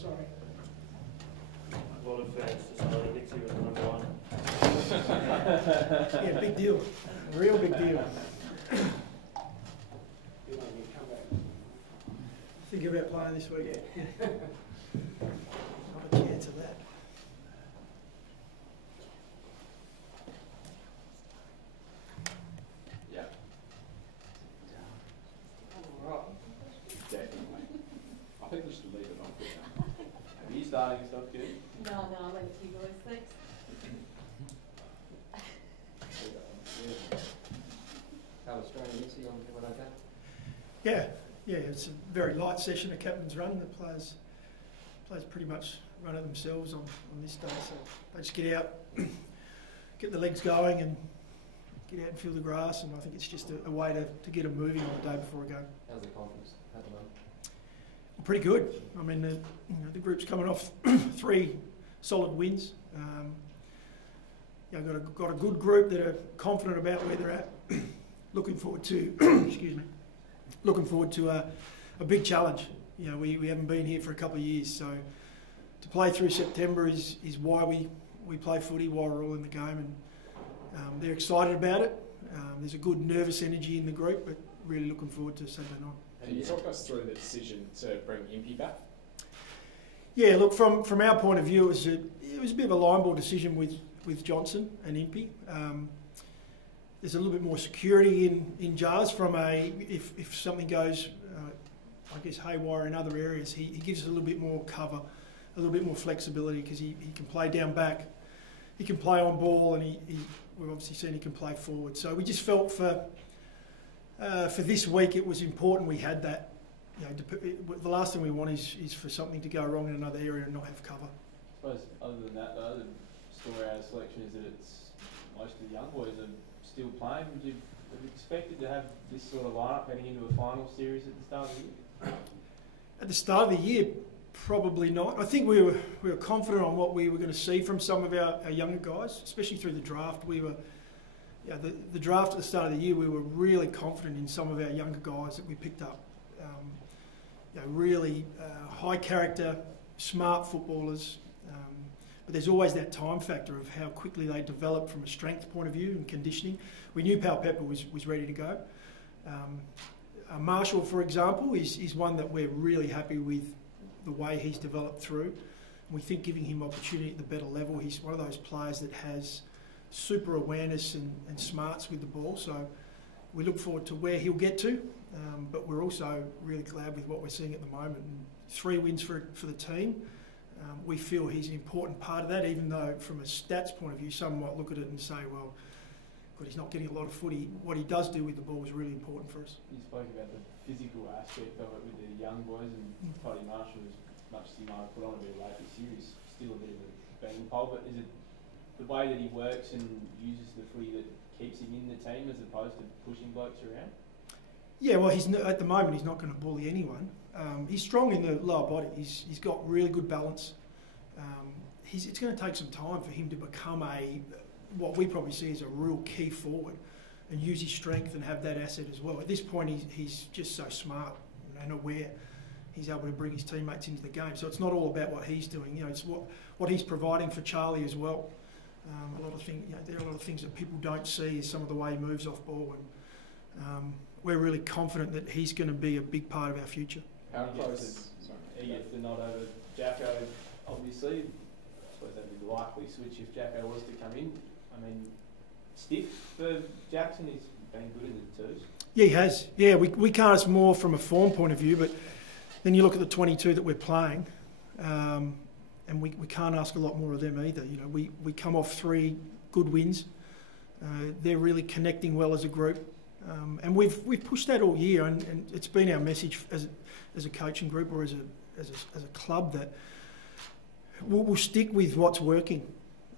sorry. A lot of fans decided next year was number one. Yeah, big deal. Real big deal. Think about playing this week. Yeah. Not a chance of that. Yeah. Right. Definitely. I think we should leave it on for now. Are you starting stuff good? No, I'll let you boys, thanks. How Australian is he on everyone okay? Yeah, it's a very light session, a captain's run. The players pretty much run it themselves on this day, so they just get out, get the legs going and get out and feel the grass, and I think it's just a way to get them moving on the day before a game. How's the confidence at the moment? Pretty good. I mean, the group's coming off 3 solid wins. Got a good group that are confident about where they're at. Looking forward to, excuse me. Looking forward to a big challenge. You know, we haven't been here for a couple of years, so to play through September is why we play footy, why we're all in the game, and they're excited about it. There's a good nervous energy in the group, but really looking forward to Saturday night. Can you talk us through the decision to bring Impey back? Yeah, look, from our point of view, it was a bit of a line ball decision with Johnson and Impey. There's a little bit more security in Jars from if something goes, I guess, haywire in other areas, he gives us a little bit more cover, a little bit more flexibility, because he can play down back, he can play on ball, and we've obviously seen he can play forward. So we just felt for this week it was important we had that. You know, the last thing we want is for something to go wrong in another area and not have cover. I suppose other than that though, the story out of selection is that it's most of the young boys are still playing. Would you have expected to have this sort of lineup heading into a final series at the start of the year? At the start of the year, probably not. I think we were confident on what we were going to see from some of our younger guys, especially through the draft. The draft at the start of the year, we were really confident in some of our younger guys that we picked up. Really high character, smart footballers. But there's always that time factor of how quickly they develop from a strength point of view and conditioning. We knew Pal Pepper was ready to go. Marshall, for example, is one that we're really happy with the way he's developed through. We think giving him opportunity at the better level, he's one of those players that has super awareness and smarts with the ball. So we look forward to where he'll get to, but we're also really glad with what we're seeing at the moment. And 3 wins for the team. We feel he's an important part of that, even though from a stats point of view, some might look at it and say, well, God, he's not getting a lot of footy. What he does do with the ball is really important for us. You spoke about the physical aspect of it with the young boys, and Toddy Marshall, as much as he might have put on a bit late this year, is still a bit of a bean pole. But is it the way that he works and uses the footy that keeps him in the team as opposed to pushing blokes around? Yeah, well, at the moment he's not going to bully anyone. He's strong in the lower body. He's got really good balance. It's going to take some time for him to become what we probably see as a real key forward, and use his strength and have that asset as well. At this point, he's just so smart and aware. He's able to bring his teammates into the game. So it's not all about what he's doing. You know, it's what he's providing for Charlie as well. There are a lot of things that people don't see, is some of the way he moves off ball, and we're really confident that he's going to be a big part of our future. How close he gets the nod over Jacko, obviously. I suppose that'd be the likely switch if Jacko was to come in. I mean, stiff for Jackson, he's been good in the twos. Yeah, he has. Yeah, we can't ask more from a form point of view, but then you look at the 22 that we're playing, and we can't ask a lot more of them either. You know, we come off 3 good wins. They're really connecting well as a group, and we've pushed that all year, and it's been our message as a coaching group or as a club that we'll stick with what's working.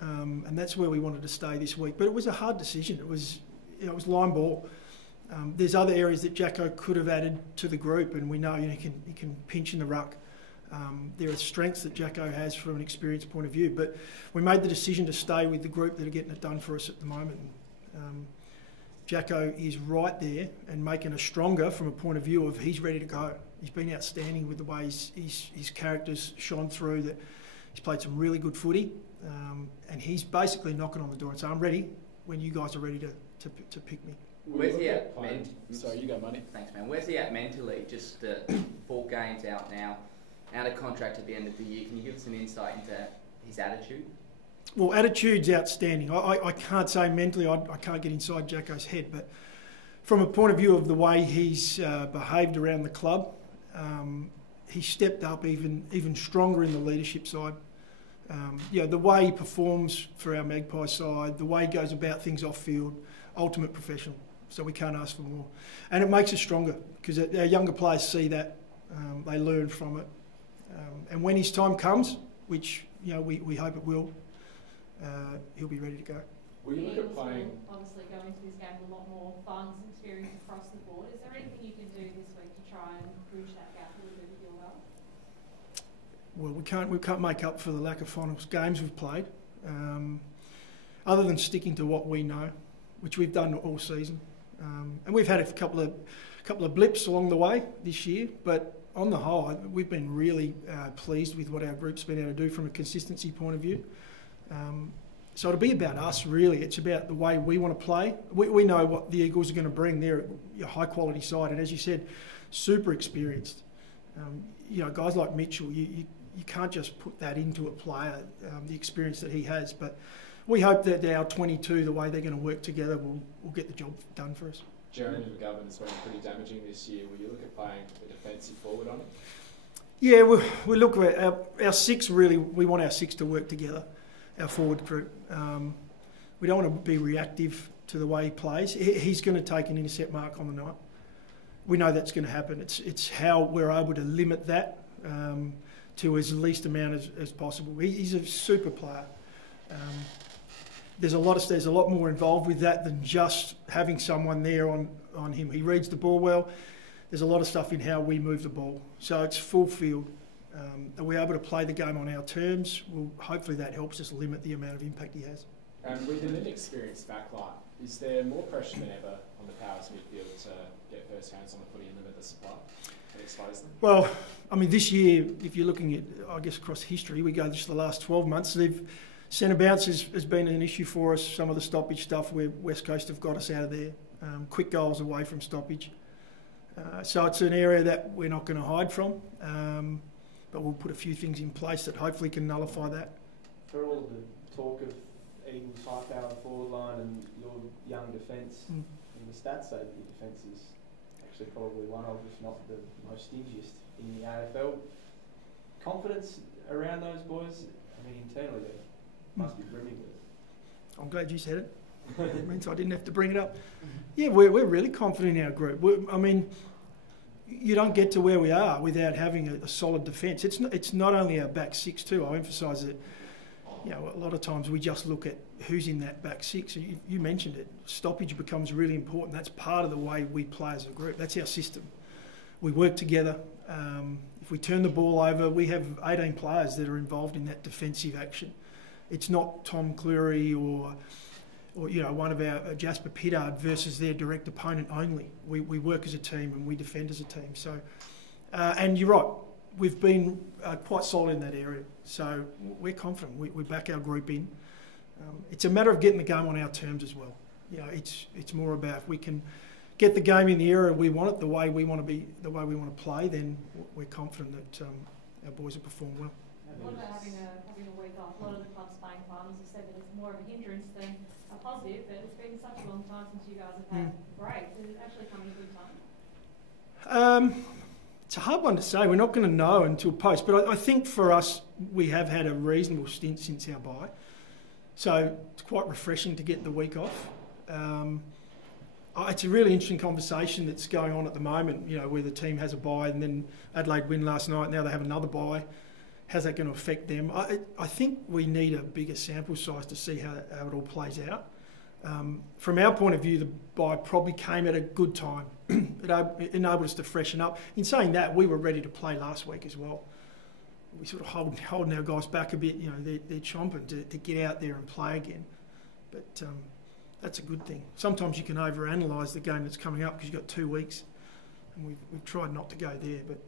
And that's where we wanted to stay this week. But it was a hard decision. It was line ball. There's other areas that Jacko could have added to the group, and we know he can pinch in the ruck. There are strengths that Jacko has from an experience point of view. But we made the decision to stay with the group that are getting it done for us at the moment. Jacko is right there and making us stronger from a point of view of he's ready to go. He's been outstanding with the way his character's shone through. That he's played some really good footy, and he's basically knocking on the door and saying, I'm ready when you guys are ready to pick me. Where's he at? Sorry, you go, Money. Thanks, man. Where's he at mentally? Just 4 games out now, out of contract at the end of the year. Can you give us an insight into his attitude? Well, attitude's outstanding. I can't say mentally, I can't get inside Jacko's head, but from a point of view of the way he's behaved around the club, he stepped up even stronger in the leadership side. The way he performs for our Magpie side, the way he goes about things off field, ultimate professional. So we can't ask for more. And it makes us stronger because our younger players see that, they learn from it. And when his time comes, which we hope it will, he'll be ready to go. Will you look at playing? Obviously, go into this game with a lot more funds and experience across the board. Is there anything you can do this week to try and bridge that gap a little bit with your role? Well, we can't make up for the lack of finals games we've played, other than sticking to what we know, which we've done all season. And we've had a couple of blips along the way this year, but on the whole, we've been really pleased with what our group's been able to do from a consistency point of view. So it'll be about us, really. It's about the way we want to play. We know what the Eagles are going to bring. They're a high-quality side, and as you said, super experienced. Guys like Mitchell, you can't just put that into a player, the experience that he has. But we hope that our 22, the way they're going to work together, will get the job done for us. Jeremy McGovern has been pretty damaging this year. Will you look at playing a defensive forward on it? Yeah, we look at our 6, really, we want our 6 to work together, our forward group. We don't want to be reactive to the way he plays. He's going to take an intercept mark on the night. We know that's going to happen. It's how we're able to limit that to as least amount as possible. He's a super player. There's a lot more involved with that than just having someone there on him. He reads the ball well. There's a lot of stuff in how we move the ball. So it's full field. Are we able to play the game on our terms? Well, hopefully that helps us limit the amount of impact he has. And with an inexperienced backline, is there more pressure than ever on the Powers midfield to get first hands on the footy and limit the supply and expose them? Well, I mean, this year, if you're looking at, I guess, across history, we go just the last 12 months, centre bounce has been an issue for us. Some of the stoppage stuff where West Coast have got us out of there. Quick goals away from stoppage. So it's an area that we're not going to hide from. But we'll put a few things in place that hopefully can nullify that. For all the talk of Eagles' high-powered forward line and your young defence, and the stats say that your defence is actually probably one of, if not the most stingiest in the AFL. Confidence around those boys? I mean, internally they must be brimming with it. I'm glad you said it. It means I didn't have to bring it up. Yeah, we're really confident in our group. You don't get to where we are without having a solid defence. It's not only our back 6 too. I emphasise that. A lot of times we just look at who's in that back 6. You mentioned it. Stoppage becomes really important. That's part of the way we play as a group. That's our system. We work together. If we turn the ball over, we have 18 players that are involved in that defensive action. It's not Tom Cleary or one of our Jasper Pittard versus their direct opponent only. We work as a team and we defend as a team. So, and you're right, we've been quite solid in that area. So we're confident. We back our group in. It's a matter of getting the game on our terms as well. It's more about if we can get the game in the area we want it, the way we want to play, then we're confident that our boys will perform well. What about having a week off? A lot of the clubs playing finals have said that it's more of a hindrance than a positive, but it's been such a long time since you guys have had a break. Did it actually come in a good time? It's a hard one to say. We're not going to know until post, but I think for us, we have had a reasonable stint since our bye. So it's quite refreshing to get the week off. It's a really interesting conversation that's going on at the moment, where the team has a bye and then Adelaide win last night, now they have another bye. How's that going to affect them? I think we need a bigger sample size to see how it all plays out. From our point of view, the bye probably came at a good time. It enabled us to freshen up. In saying that, we were ready to play last week as well. We sort of holding our guys back a bit. They're chomping to get out there and play again. But that's a good thing. Sometimes you can overanalyse the game that's coming up because you've got 2 weeks, and we've tried not to go there. But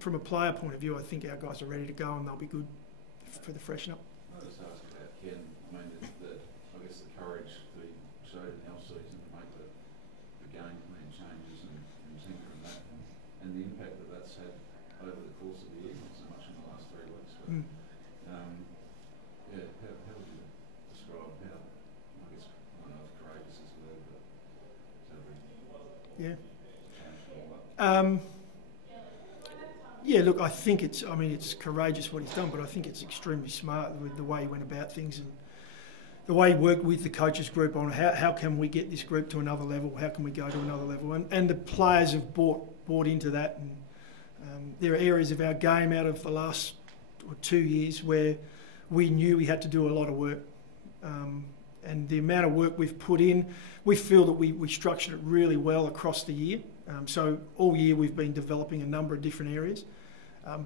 from a player point of view, I think our guys are ready to go and they'll be good for the freshen up. I just ask about Ken. I mean, I guess the courage that he showed in the off-season to make the game plan changes and tinker and that, and the impact that that's had over the course of the year, not so much in the last 3 weeks. But, yeah, how would you describe how, I guess, I don't know if courageous is the word, but yeah, look, I think it's courageous what he's done, but I think it's extremely smart with the way he went about things and the way he worked with the coaches group on how can we get this group to another level, how can we go to another level, and the players have bought into that. And there are areas of our game out of the last 2 years where we knew we had to do a lot of work, and the amount of work we've put in, we feel that we structured it really well across the year. So all year we've been developing a number of different areas.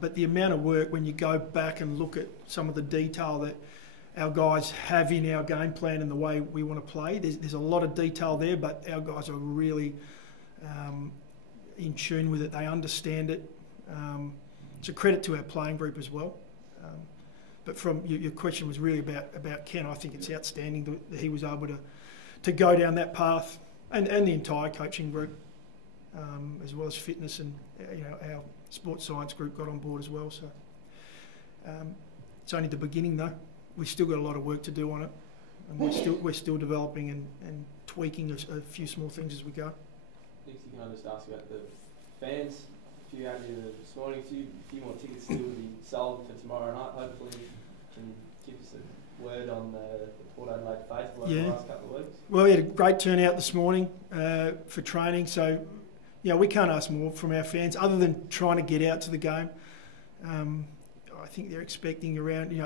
But the amount of work, when you go back and look at some of the detail that our guys have in our game plan and the way we want to play, there's a lot of detail there, but our guys are really in tune with it. They understand it. It's a credit to our playing group as well. But from your question was really about Ken. I think it's outstanding that he was able to go down that path, and the entire coaching group, as well as fitness and our sports science group got on board as well. So it's only the beginning though. We've still got a lot of work to do on it, and we're still developing and tweaking a few small things as we go. Next, can I just ask about the fans? A few out here this morning, a few more tickets still to be sold for tomorrow night. Hopefully, can give us a word on the Port Adelaide faithful over the last couple of weeks. Well, we had a great turnout this morning for training, so we can't ask more from our fans other than trying to get out to the game. I think they're expecting around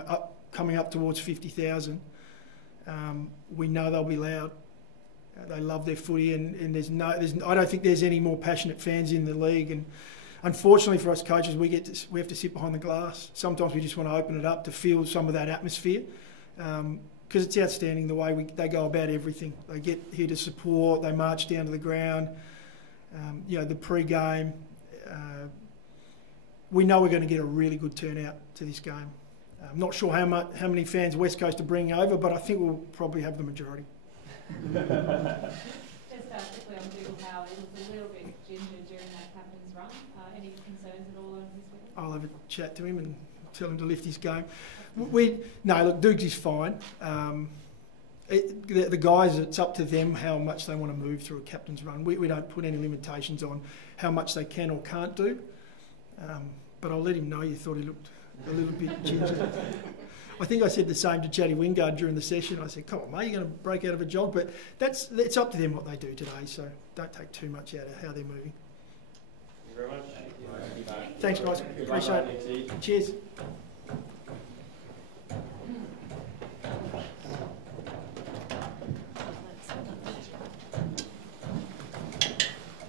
coming up towards 50,000. We know they'll be loud. They love their footy, and I don't think there's any more passionate fans in the league. And unfortunately for us coaches, we have to sit behind the glass. Sometimes we just want to open it up to feel some of that atmosphere, because it's outstanding the way they go about everything. They get here to support. They march down to the ground. The pre-game. We know we're going to get a really good turnout to this game. I'm not sure how many fans West Coast are bringing over, but I think we'll probably have the majority. Just quickly on Dougal Howard, he looked a little bit ginger during that captain's run. Any concerns at all on his weekend? I'll have a chat to him and tell him to lift his game. Look, Dukes is fine. The guys, it's up to them how much they want to move through a captain's run. We don't put any limitations on how much they can or can't do. But I'll let him know you thought he looked a little bit ginger. I think I said the same to Chatty Wingard during the session. I said, come on, mate, you're going to break out of a jog. But it's up to them what they do today, so don't take too much out of how they're moving. Thank you very much. Thanks, guys. Appreciate it. Cheers.